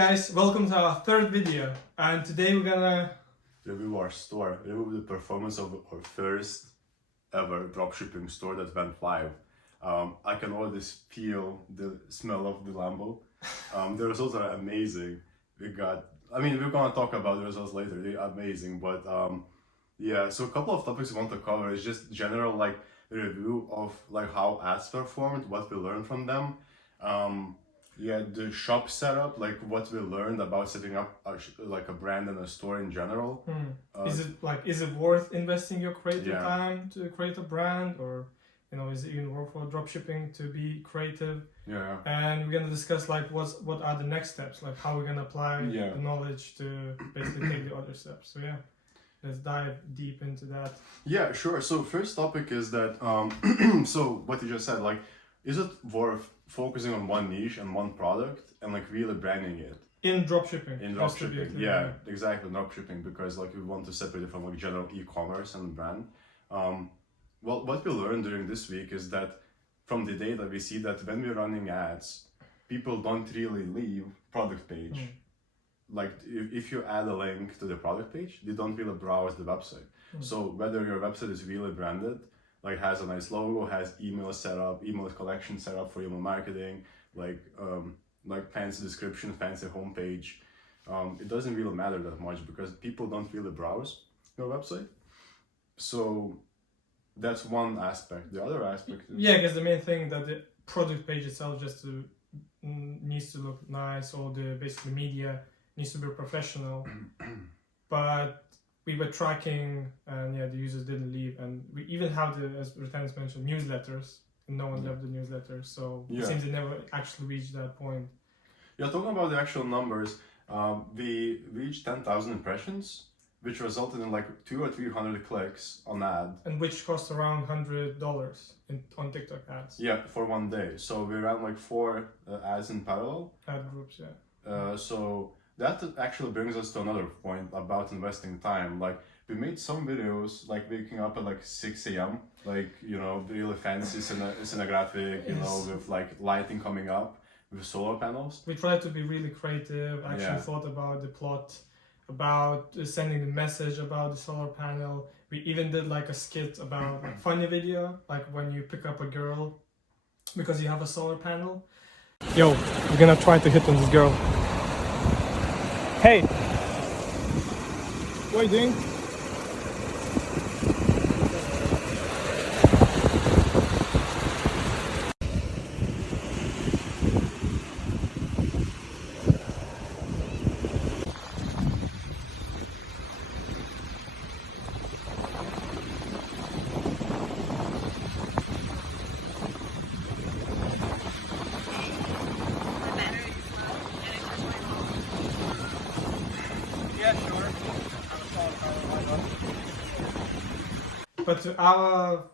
guys, welcome to our third video, and today we're gonna review our store, review the performance of our first ever dropshipping store that went live. I can already feel the smell of the Lambo. The results are amazing. We're gonna talk about the results later. They're amazing, but yeah. So a couple of topics we want to cover is just general review of how ads performed, what we learned from them. The shop setup, what we learned about setting up a brand and a store in general. is it worth investing your creative time to create a brand, or is it even worth for dropshipping to be creative? And we're gonna discuss what are the next steps, how we're gonna apply the knowledge to basically take the other steps. So let's dive deep into that. Yeah, sure. So first topic is that so what you just said, is it worth focusing on one niche and one product and really branding it? In dropshipping. Yeah, exactly, dropshipping, because we want to separate it from general e-commerce and brand. Well, what we learned during this week is that from the data we see that when we're running ads, people don't really leave product page. If you add a link to the product page, they don't really browse the website. So whether your website is really branded, has a nice logo, has email setup, email collection set up for email marketing, fancy description, fancy homepage, it doesn't really matter that much because people don't really browse your website. So that's one aspect. The other aspect is... I guess the main thing that the product page itself needs to look nice, or basically media needs to be professional. But we were tracking, and the users didn't leave, and we even have as Rutanis mentioned, newsletters, and no one left the newsletters, so it seems they never actually reached that point. Talking about the actual numbers, we reached 10,000 impressions, which resulted in 200 or 300 clicks on ad. And which cost around $100 on TikTok ads. For one day. So we ran 4 ads in parallel. Ad groups, So that actually brings us to another point about investing time. We made some videos waking up at 6 a.m. Really fancy scenographic, with lighting coming up with solar panels. We tried to be really creative, thought about the plot, about sending the message about the solar panel. We even did a skit about funny video, when you pick up a girl because you have a solar panel. Yo, we're gonna try to hit on this girl. Hey! What are you doing? But to our,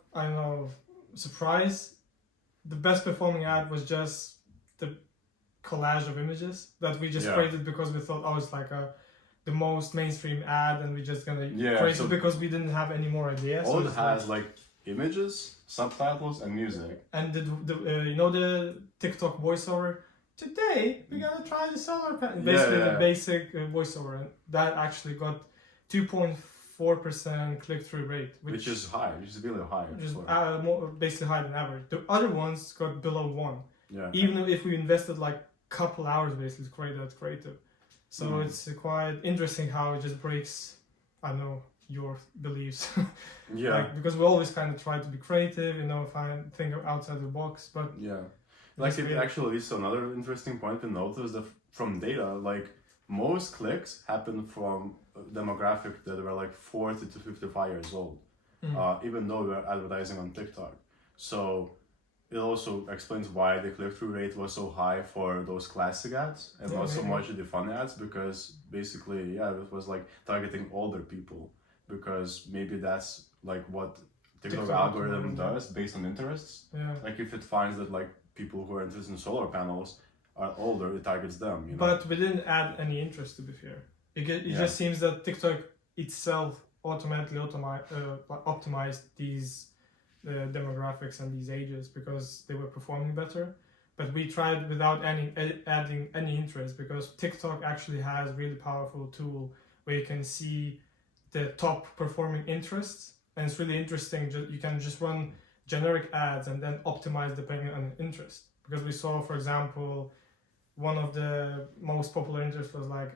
surprise, the best performing ad was just the collage of images that we just created because we thought, it's the most mainstream ad, and we're just gonna create it because we didn't have any more ideas. All it has images, subtitles, and music. And the TikTok voiceover. Today we're gonna try the solar panel. Basically the basic voiceover, and that actually got 2.4% click-through rate, which is high, which is really high. Which is basically higher than average. The other ones got below 1. Even if we invested couple hours basically to create that creative. So it's quite interesting how it just breaks, your beliefs. Because we always kind of try to be creative, think outside the box, but it actually leads to another interesting point we noticed that from data, most clicks happen from demographic that were 40 to 55 years old, even though we're advertising on TikTok. So it also explains why the click-through rate was so high for those classic ads and not so much the funny ads, because basically, it was targeting older people, because maybe that's what TikTok algorithm does based on interests. If it finds that people who are interested in solar panels are older, it targets them. But we didn't add any interest, to be fair. It just seems that TikTok itself automatically optimized these demographics and these ages because they were performing better. but we tried without adding any interest, because TikTok actually has really powerful tool where you can see the top performing interests, and it's really interesting. You can just run generic ads and then optimize depending on interest. Because we saw, for example, one of the most popular interests was like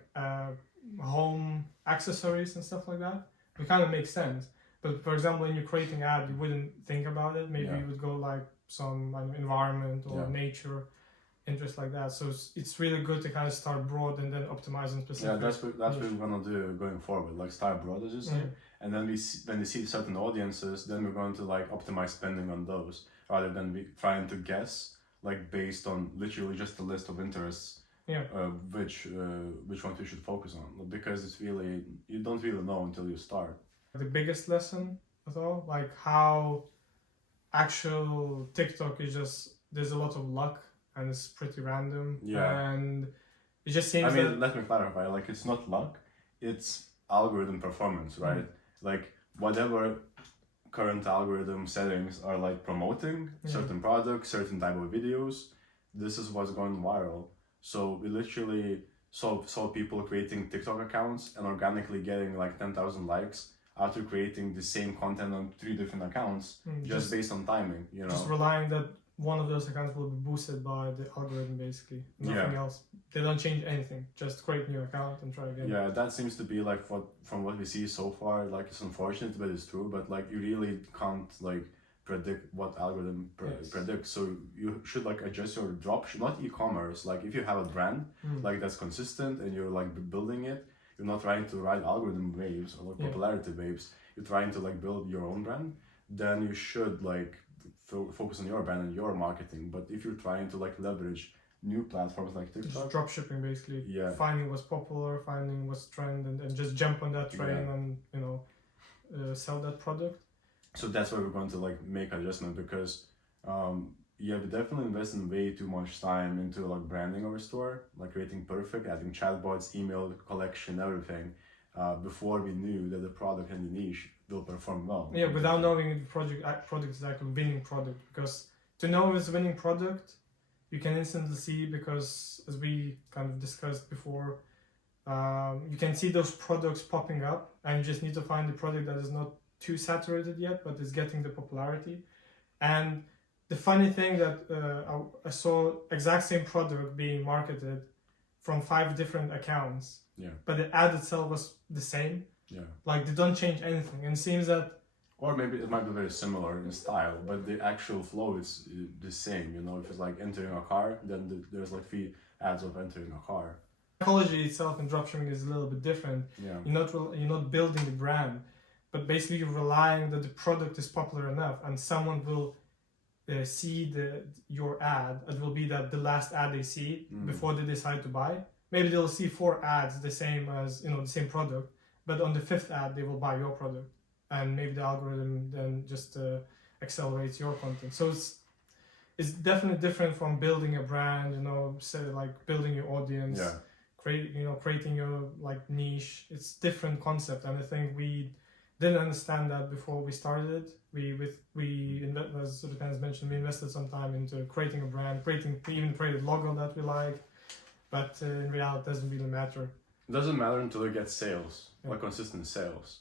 home accessories and stuff like that. It kind of makes sense. But for example, when you're creating ad, you wouldn't think about it. Maybe you would go like some environment or nature interest like that. So it's really good to kind of start broad and then optimize on specific. Yeah, that's what we're gonna do going forward. Like start broad, as you say, and then when we see certain audiences, then we're going to like optimize spending on those rather than trying to guess like based on literally just a list of interests. Which ones we should focus on, because it's really, you don't really know until you start. The biggest lesson at all, like how actual TikTok is just, there's a lot of luck and it's pretty random. And it just seems let me clarify, like it's not luck, it's algorithm performance, right? Like whatever current algorithm settings are like promoting certain products, certain type of videos, this is what's going viral. So we literally saw people creating TikTok accounts and organically getting like 10,000 likes after creating the same content on 3 different accounts, just based on timing, you know. Just relying that one of those accounts will be boosted by the algorithm, basically. Nothing else. They don't change anything. Just create a new account and try again. Yeah, that seems to be like from what we see so far, like it's unfortunate, but it's true. But like you really can't like predict what algorithm predicts. So you should like adjust your not e-commerce. Like if you have a brand like that's consistent and you're like building it, you're not trying to ride algorithm waves or like popularity waves. You're trying to like build your own brand. Then you should like focus on your brand and your marketing. But if you're trying to like leverage new platforms like TikTok, just dropshipping basically, finding what's popular, finding what's trend, and just jump on that train and sell that product. So that's why we're going to like make adjustment, because we definitely invested way too much time into like branding our store, like creating perfect, adding chatbots, email collection, everything, before we knew that the product and the niche will perform well. Yeah, without knowing the product is like a winning product, because to know it's a winning product, you can instantly see, because as we kind of discussed before, you can see those products popping up, and you just need to find the product that is not too saturated yet, but is getting the popularity. And the funny thing that I saw exact same product being marketed from 5 different accounts, but the ad itself was the same. Like they don't change anything, and it seems that, or maybe it might be very similar in style, but the actual flow is the same. You know, if it's like entering a car, then there's like 3 ads of entering a car. Psychology itself in dropshipping is a little bit different. You're not building the brand, but basically you're relying that the product is popular enough, and someone will see your ad. It will be the last ad they see before they decide to buy. Maybe they'll see 4 ads the same as the same product, but on the 5th ad they will buy your product, and maybe the algorithm then just accelerates your content. So it's definitely different from building a brand, say like building your audience, creating your like niche. It's different concept, and I think we didn't understand that before we started. As Sultan mentioned, we invested some time into creating a brand, even created logo that we like, but in reality it doesn't really matter. It doesn't matter until you get sales, like consistent sales.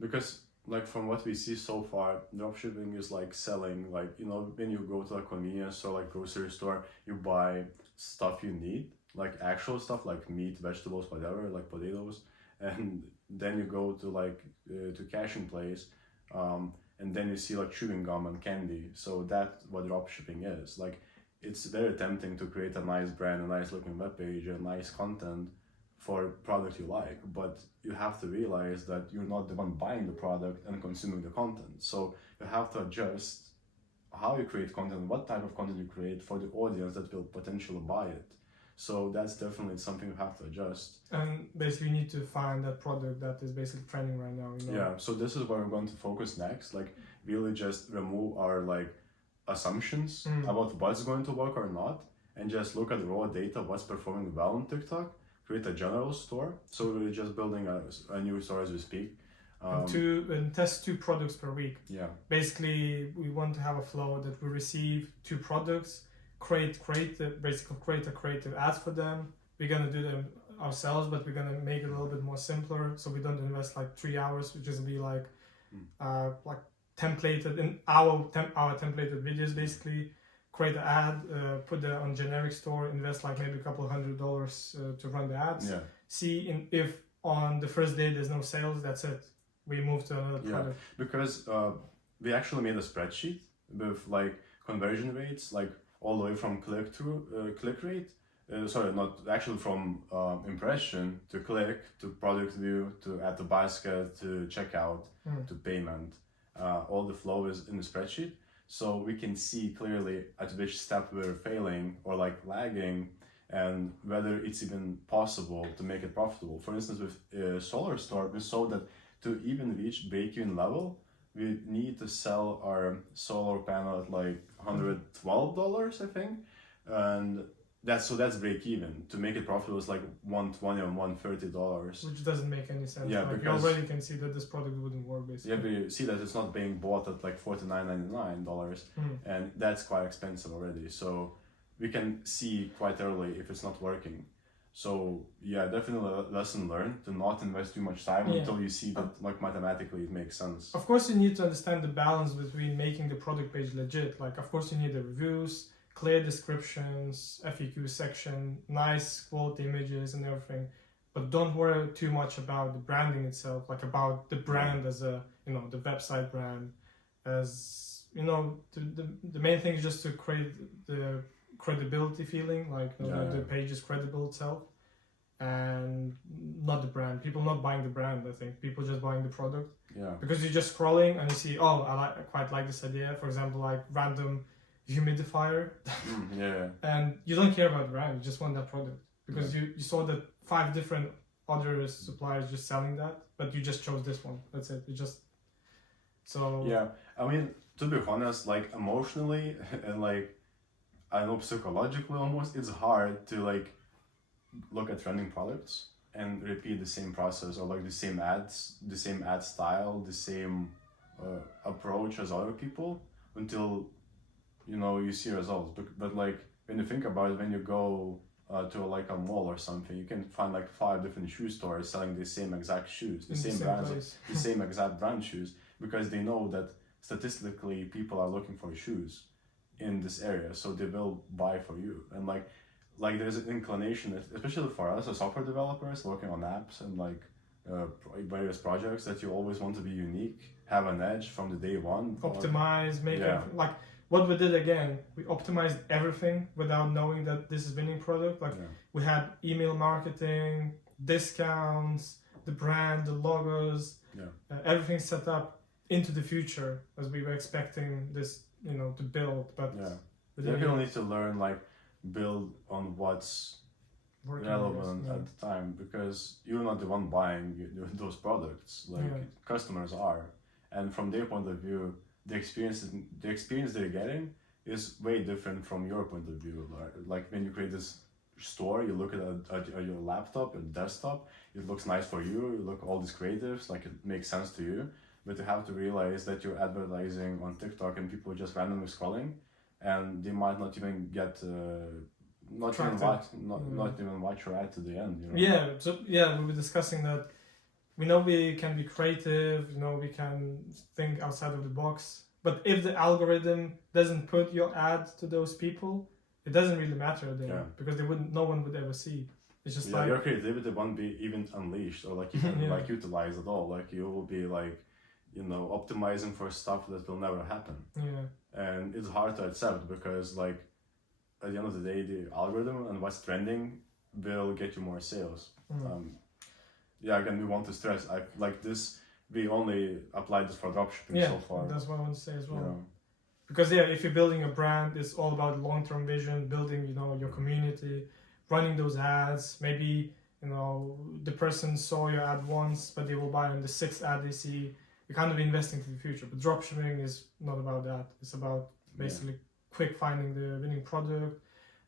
Because like from what we see so far, dropshipping is like selling, like, when you go to a convenience store, like grocery store, you buy stuff you need, like actual stuff like meat, vegetables, whatever, like potatoes, and then you go to like to cashing place, and then you see like chewing gum and candy. So that's what dropshipping is. Like it's very tempting to create a nice brand, a nice looking webpage, and nice content for product you like, but you have to realize that you're not the one buying the product and consuming the content. So you have to adjust how you create content, what type of content you create for the audience that will potentially buy it. So that's definitely something you have to adjust. And basically you need to find that product that is basically trending right now. Yeah, so this is where we're going to focus next, like really just remove our like assumptions about what's going to work or not, and just look at raw data, what's performing well on TikTok, create a general store. So we're just building a new store as we speak. And test 2 products per week. Yeah. Basically, we want to have a flow that we receive 2 products, create a creative ads for them. We're gonna do them ourselves, but we're gonna make it a little bit more simpler, so we don't invest like 3 hours, which is be like templated in our templated videos. Basically, create an ad, put it on generic store, invest like maybe a couple of $100 to run the ads. Yeah. See if on the first day there's no sales, that's it. We move to another product. Because we actually made a spreadsheet with like conversion rates, like all the way from click rate. Sorry, not actually from impression to click to product view to add to basket to checkout to payment. All the flow is in the spreadsheet, so we can see clearly at which step we're failing or like lagging, and whether it's even possible to make it profitable. For instance, with Solar Store, we saw that to even reach break-even level, we need to sell our solar panel at like $112, I think, and that's break even. To make it profitable is like $120 or $130, which doesn't make any sense. Yeah, like because you already can see that this product wouldn't work basically. Yeah, we see that it's not being bought at like $49.99, and that's quite expensive already. So we can see quite early if it's not working. So yeah, definitely a lesson learned to not invest too much time until you see that like mathematically it makes sense. Of course, you need to understand the balance between making the product page legit. Like, of course, you need the reviews, clear descriptions, FAQ section, nice quality images and everything. But don't worry too much about the branding itself, like about the brand as a, the website brand. As, the main thing is just to create the credibility feeling, like the page is credible itself, and not the brand. People not buying the brand, I think. People just buying the product. Yeah. Because you're just scrolling and you see, I quite like this idea. For example, like random humidifier. And you don't care about the brand, you just want that product. Because you saw that 5 different other suppliers just selling that, but you just chose this one. That's it. Yeah, I mean, to be honest, like emotionally and like, I know psychologically almost, it's hard to like look at trending products and repeat the same process or like the same ads, the same ad style, the same approach as other people until you see results. But like when you think about it, when you go to like a mall or something, you can find like 5 different shoe stores selling the same exact shoes, the same brands, the same exact brand shoes, because they know that statistically people are looking for shoes in this area, so they will buy for you. And like there's an inclination, especially for us as software developers working on apps and like various projects, that you always want to be unique, have an edge from the day one. Optimize, make it like what we did again. We optimized everything without knowing that this is winning product. Like we had email marketing, discounts, the brand, the logos, everything set up into the future as we were expecting this to build. But you definitely need to learn like build on what's relevant at the time, because you're not the one buying those products, like customers are, and from their point of view the experience they're getting is way different from your point of view. Like when you create this store, you look at your laptop and desktop, it looks nice for you look all these creatives, like it makes sense to you. But you have to realize that you're advertising on TikTok and people are just randomly scrolling, and they might not even get not even watch your ad to the end. We were discussing that. We know we can be creative, we can think outside of the box. But if the algorithm doesn't put your ad to those people, it doesn't really matter then, because no one would ever see. It's just like your creativity won't be even unleashed or like even like utilized at all. Like you will be like optimizing for stuff that will never happen. And it's hard to accept, because like at the end of the day, the algorithm and what's trending will get you more sales. Again, we want to stress, we only applied this for dropshipping so far. That's what I want to say as well. Because if you're building a brand, it's all about long-term vision, building your community, running those ads. Maybe the person saw your ad once, but they will buy on the 6th ad they see. You're kind of investing to the future. But dropshipping is not about that. It's about basically quick finding the winning product,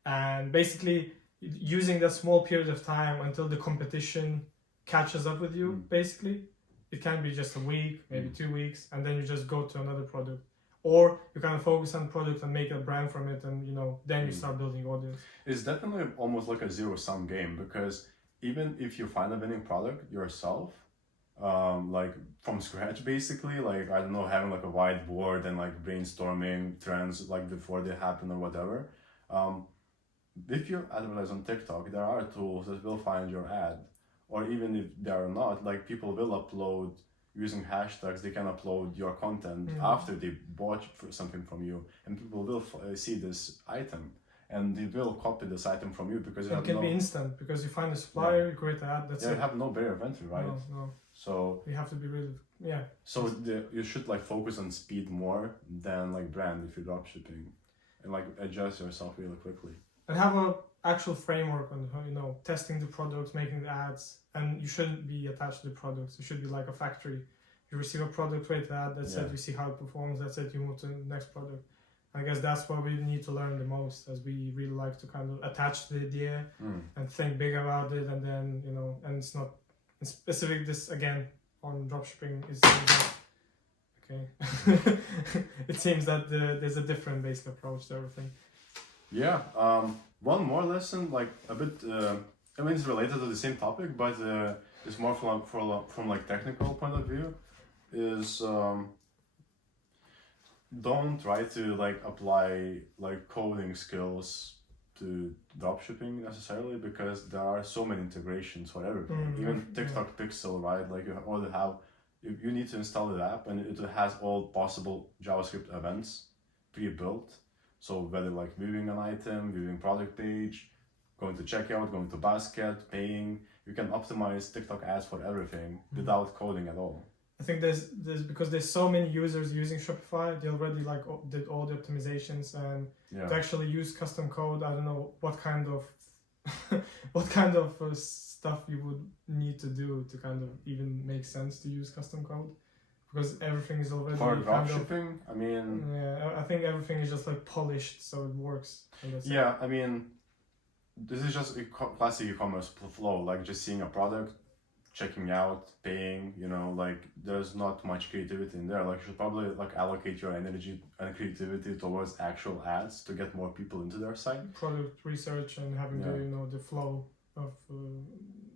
and basically using that small period of time until the competition catches up with you. Basically, it can be just a week, maybe 2 weeks, and then you just go to another product. or you kind of focus on product and make a brand from it, and then you start building audience. It's definitely almost like a zero-sum game, because even if you find a winning product yourself, like from scratch basically, like I don't know, having like a whiteboard and like brainstorming trends like before they happen or whatever, if you advertise on TikTok, there are tools that will find your ad, or even if they are not, like people will upload using hashtags. They can upload your content after they bought something from you, and people will see this item, and they will copy this item from you, because it can be instant, because you find a supplier, you create an ad, that's it. You have no barrier of entry, right? No. So you have to be really, So you should like focus on speed more than like brand if you're dropshipping, and like adjust yourself really quickly. And have a actual framework on testing the products, making the ads, and you shouldn't be attached to the products. You should be like a factory. You receive a product, create the ad, that's it. You see how it performs, that's it. You move to the next product. I guess that's what we need to learn the most, as we really like to kind of attach to the idea and think big about it, and then and it's not in specific. This again on dropshipping is okay. It seems that there's a different basic approach to everything. Yeah. One more lesson, like a bit. I mean, it's related to the same topic, but it's more from like technical point of view. Is don't try to like apply like coding skills to dropshipping necessarily, because there are so many integrations for everything. Even TikTok Pixel, right? Like you need to install the app, and it has all possible JavaScript events pre-built. So whether like viewing an item, viewing product page, going to checkout, going to basket, paying, you can optimize TikTok ads for everything without coding at all. I think there's because there's so many users using Shopify, they already like did all the optimizations, and to actually use custom code, I don't know what kind of stuff you would need to do to kind of even make sense to use custom code, because everything is already for dropshipping. I mean, I think everything is just like polished, so it works. I mean, this is just a classic e-commerce flow, like just seeing a product, checking out, paying, like there's not much creativity in there. Like you should probably like allocate your energy and creativity towards actual ads to get more people into their site. Product research and having the flow of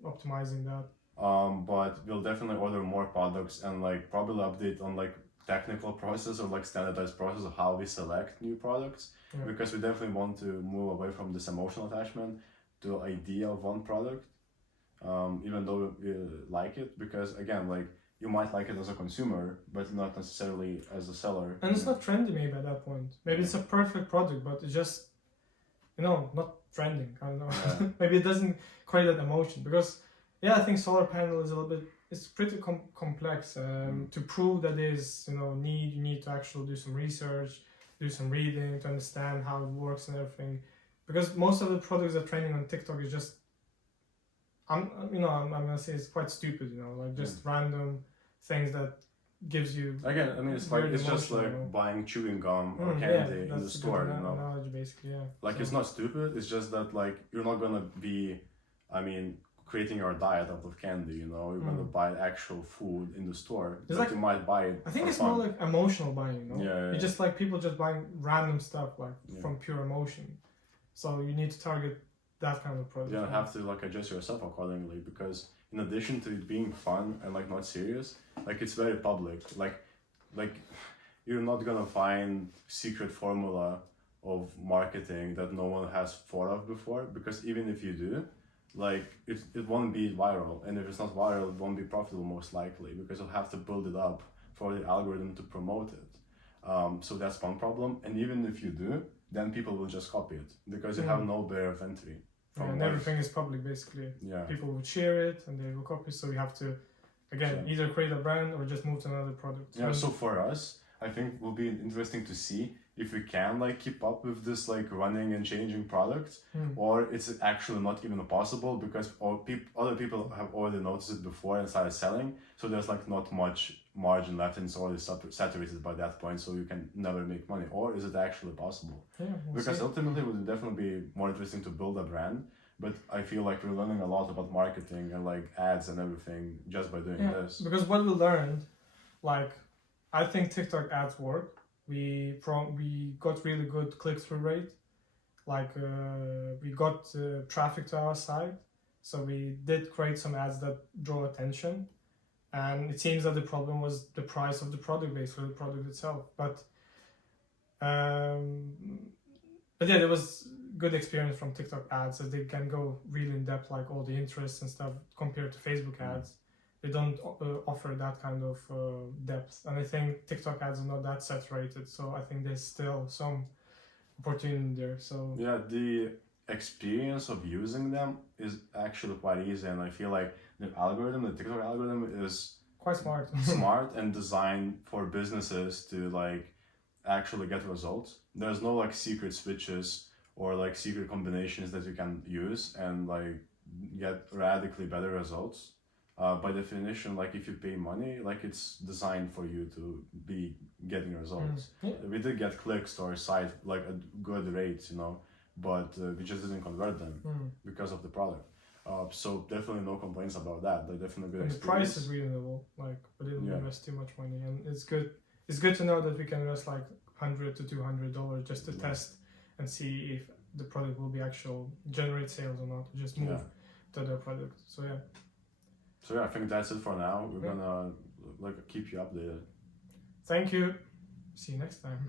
optimizing that. But we'll definitely order more products and like probably update on like technical process or like standardized process of how we select new products, because we definitely want to move away from this emotional attachment to idea of one product. Even though we like it, because again, like you might like it as a consumer, but not necessarily as a seller. And it's not trendy maybe at that point. Maybe it's a perfect product, but it's just, not trending. I don't know. Yeah. Maybe it doesn't create that emotion, because I think solar panel is it's pretty complex. To prove that there's, need, you need to actually do some research, do some reading to understand how it works and everything. Because most of the products that are trending on TikTok is just, I'm gonna say it's quite stupid, like just random things that gives you. Again, I mean, it's just like buying chewing gum or candy in the store, analogy, basically, Like it's not stupid. It's just that like you're not gonna be, creating your diet out of candy. You're gonna buy actual food in the store. It's like you might buy it. I think it's more like emotional buying. It's just like people just buying random stuff from pure emotion. So you need to target that kind of product. You have to like adjust yourself accordingly, because in addition to it being fun and like not serious, like it's very public. Like you're not gonna find secret formula of marketing that no one has thought of before, because even if you do, like it won't be viral, and if it's not viral, it won't be profitable most likely, because you'll have to build it up for the algorithm to promote it. So that's one problem. And even if you do, then people will just copy it, because you have no barrier of entry. And everything is public, basically. People will share it and they will copy. So you have to, again, either create a brand or just move to another product. So for us, I think will be interesting to see if we can like keep up with this like running and changing products, or it's actually not even possible, because other people have already noticed it before and started selling. So there's like not much margin left, and it's already saturated by that point, so you can never make money. Or is it actually possible? Because ultimately it would definitely be more interesting to build a brand, but I feel like we're learning a lot about marketing and like ads and everything just by doing this. Because what we learned, like I think TikTok ads work, we got really good click-through rate. Like we got traffic to our site, so we did create some ads that draw attention, and it seems that the problem was the price of the product, basically the product itself. But yeah, there was good experience from TikTok ads, as they can go really in depth, like all the interests and stuff, compared to Facebook ads. They don't offer that kind of depth, and I think TikTok ads are not that saturated, so I think there's still some opportunity there. So yeah, the experience of using them is actually quite easy, and I feel like the TikTok algorithm is quite smart. smart and designed for businesses to like actually get results. There's no like secret switches or like secret combinations that you can use and like get radically better results. By definition, like if you pay money, like it's designed for you to be getting results. We did get clicks to our site like at good rates, but we just didn't convert them because of the product. So definitely no complaints about that. They're definitely good. And the price is reasonable. Like we didn't invest too much money, and it's good. It's good to know that we can invest like $100 to $200 just to test and see if the product will be actual generate sales or not. Just move to the product. So yeah. So I think that's it for now. We're gonna like keep you updated. Thank you. See you next time.